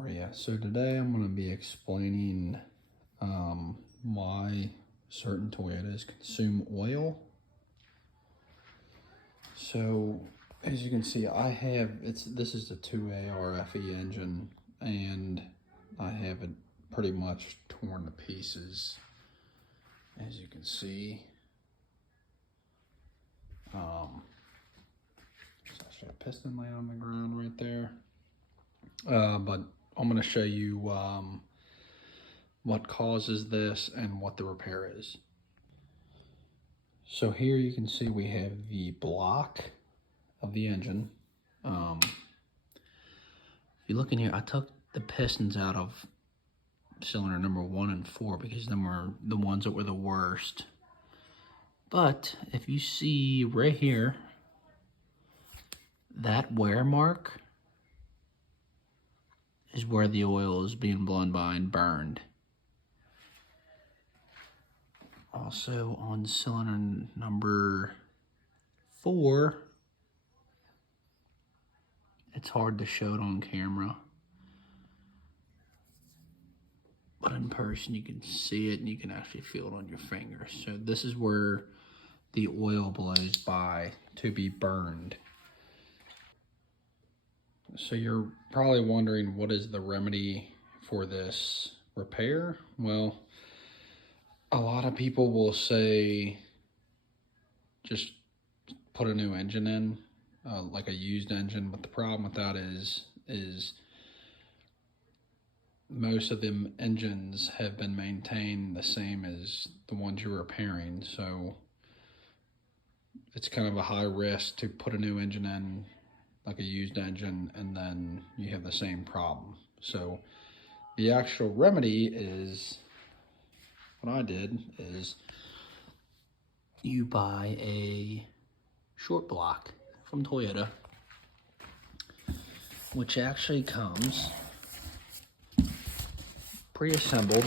How are you? So today I'm going to be explaining why certain Toyotas consume oil. So as you can see, this is the 2A RFE engine, and I have it pretty much torn to pieces. As you can see, there's actually a piston laying on the ground right there. But I'm going to show you what causes this and what the repair is. So here you can see we have the block of the engine. If you look in here, I took the pistons out of cylinder number 1 and 4 because them were the ones that were the worst. But if you see right here, that wear mark is where the oil is being blown by and burned. Also on cylinder number 4, it's hard to show it on camera, but in person you can see it and you can actually feel it on your fingers. So this is where the oil blows by to be burned. So you're probably wondering, what is the remedy for this repair? Well, a lot of people will say just put a new engine in, like a used engine, but the problem with that is most of them engines have been maintained the same as the ones you're repairing, so it's kind of a high risk to put a new engine in, like a used engine, and then you have the same problem. So the actual remedy is, what I did is you buy a short block from Toyota, which actually comes pre-assembled,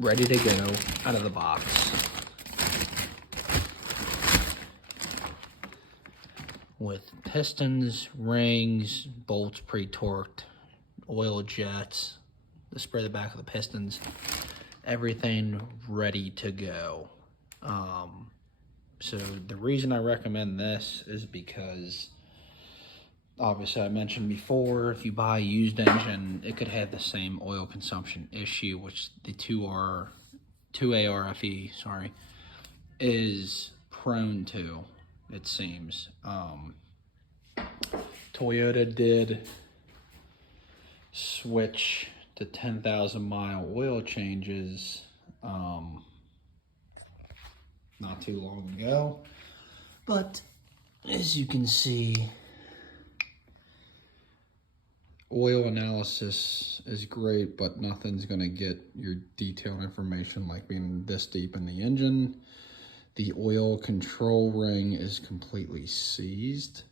ready to go out of the box, with pistons, rings, bolts pre-torqued, oil jets, to spray the back of the pistons, everything ready to go. So the reason I recommend this is because, obviously I mentioned before, if you buy a used engine, it could have the same oil consumption issue, which the 2A RFE, is prone to, it seems. Toyota did switch to 10,000 mile oil changes not too long ago, but as you can see, oil analysis is great, but nothing's going to get your detailed information like being this deep in the engine. The oil control ring is completely seized,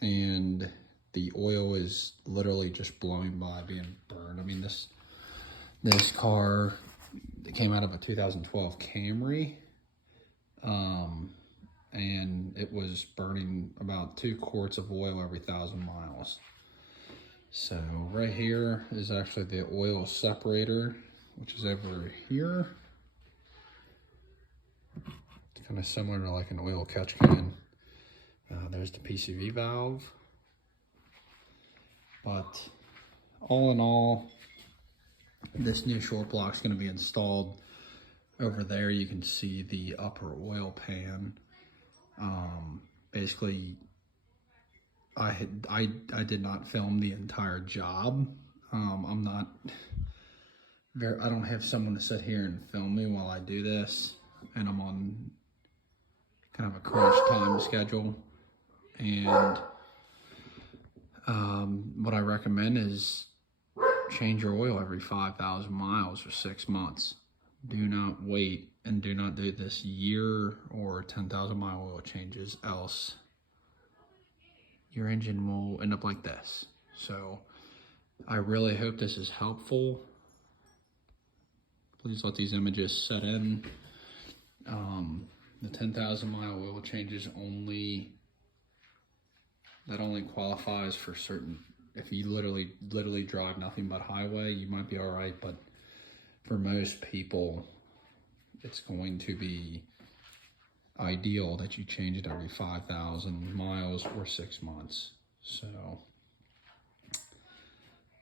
and the oil is literally just blowing by, being burned. I mean, this car came out of a 2012 Camry, and it was burning about 2 quarts of oil every 1,000 miles. So right here is actually the oil separator, which is over here. It's kind of similar to like an oil catch can. There's the PCV valve. But all in all, this new short block is going to be installed over there. You can see the upper oil pan. Basically, I did not film the entire job. I don't have someone to sit here and film me while I do this, and I'm on kind of a crunch time schedule. And what I recommend is change your oil every 5,000 miles or 6 months. Do not wait, and do not do this year or 10,000 mile oil changes, else your engine will end up like this. So I really hope this is helpful. Please let these images set in. The 10,000 mile oil changes only that only qualifies for certain. If you literally drive nothing but highway, you might be all right, but for most people, it's going to be ideal that you change it every 5,000 miles or 6 months. So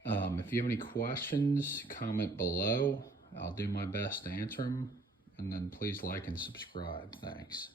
if you have any questions, comment below. I'll do my best to answer them. And then please like and subscribe. Thanks.